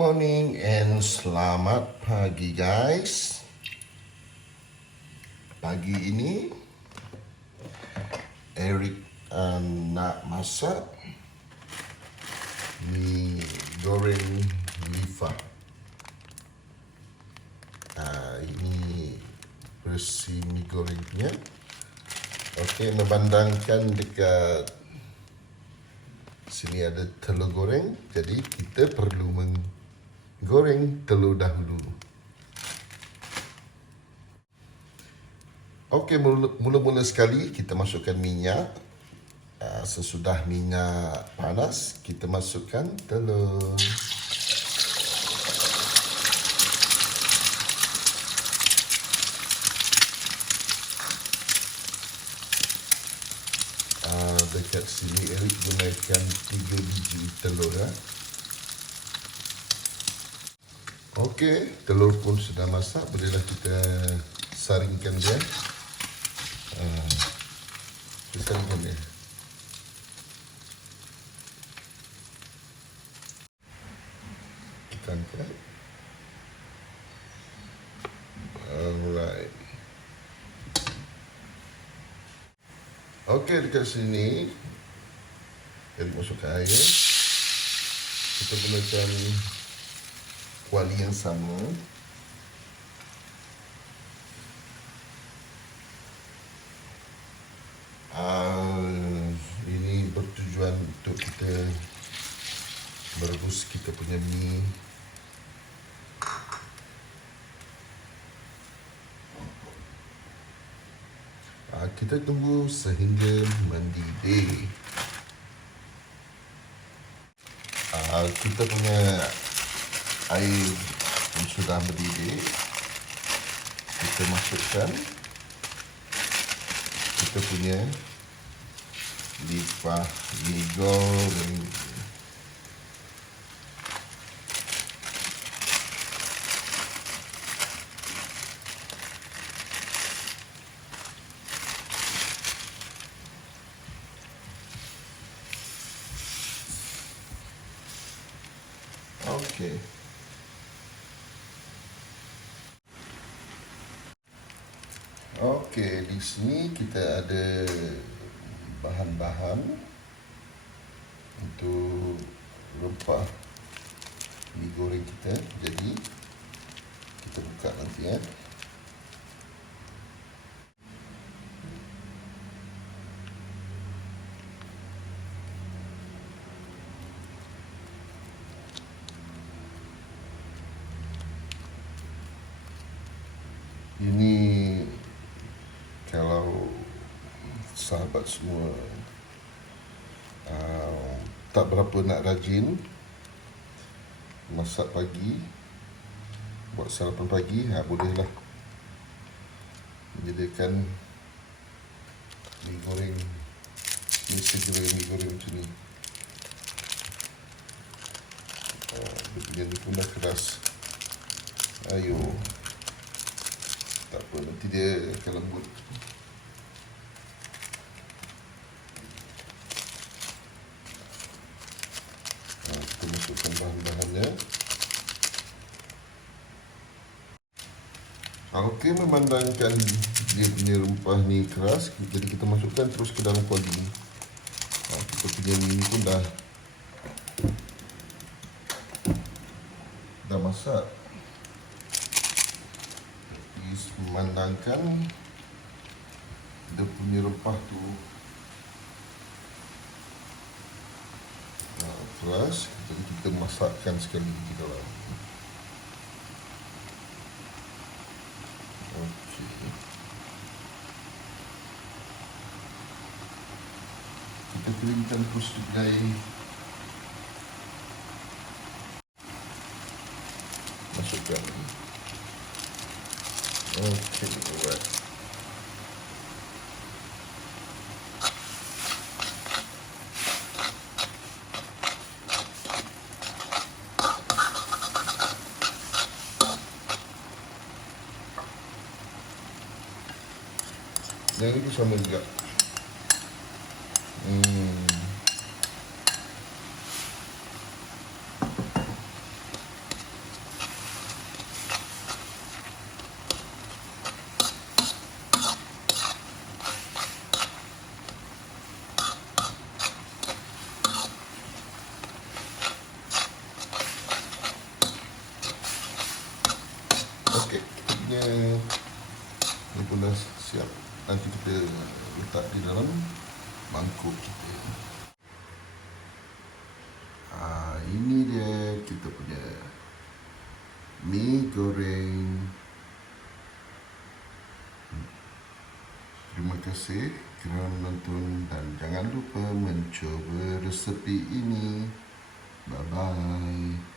morning and selamat pagi guys. Pagi ini Eric nak masak mi goreng lifa. Ini versi mi gorengnya. Okey, membandangkan dekat sini ada telur goreng, jadi kita perlu menggoreng telur dahulu. Okey, mula-mula sekali kita masukkan minyak. Sesudah minyak panas, kita masukkan telur. Dekat sini Eric gunakan 3 biji telur. Okey, telur pun sudah masak, bolehlah kita saringkan dia. Kita saringkan dia. Kita angkat. Alright. Okey, dekat sini Eric masukkan air. Kita gunakan kuali yang sama. Ini bertujuan untuk kita merebus kita punya mi. Kita tunggu sehingga mendidih. Kita punya air yang sudah mendidih, kita masukkan kita punya lipa mi goreng. Okey. Okey, di sini kita ada bahan-bahan untuk rempah mi goreng kita. Jadi kita buka nanti ya. Ini kalau sahabat semua tak berapa nak rajin masak pagi, buat sarapan pagi, bolehlah menyediakan mi goreng, mi segera mi goreng macam ni. Dia punya ni pun dah keras. Ayo, tak apa, nanti dia akan lembut. Kita masukkan bahan-bahannya. Okey, memandangkan dia punya rempah ni keras, jadi kita masukkan terus ke dalam kuali. Kita punya mi ni pun dah masak. Memandangkan dia punya rempah tu keras, jadi kita masakkan sekali di dalam. Okey. Kita keringkan terus dengan air. Masukkan. Okey, alright. Yang ini sama juga. nanti kita letak di dalam mangkuk kita. Ini dia kita punya mi goreng. Terima kasih kerana menonton dan jangan lupa mencuba resepi ini. Bye-bye.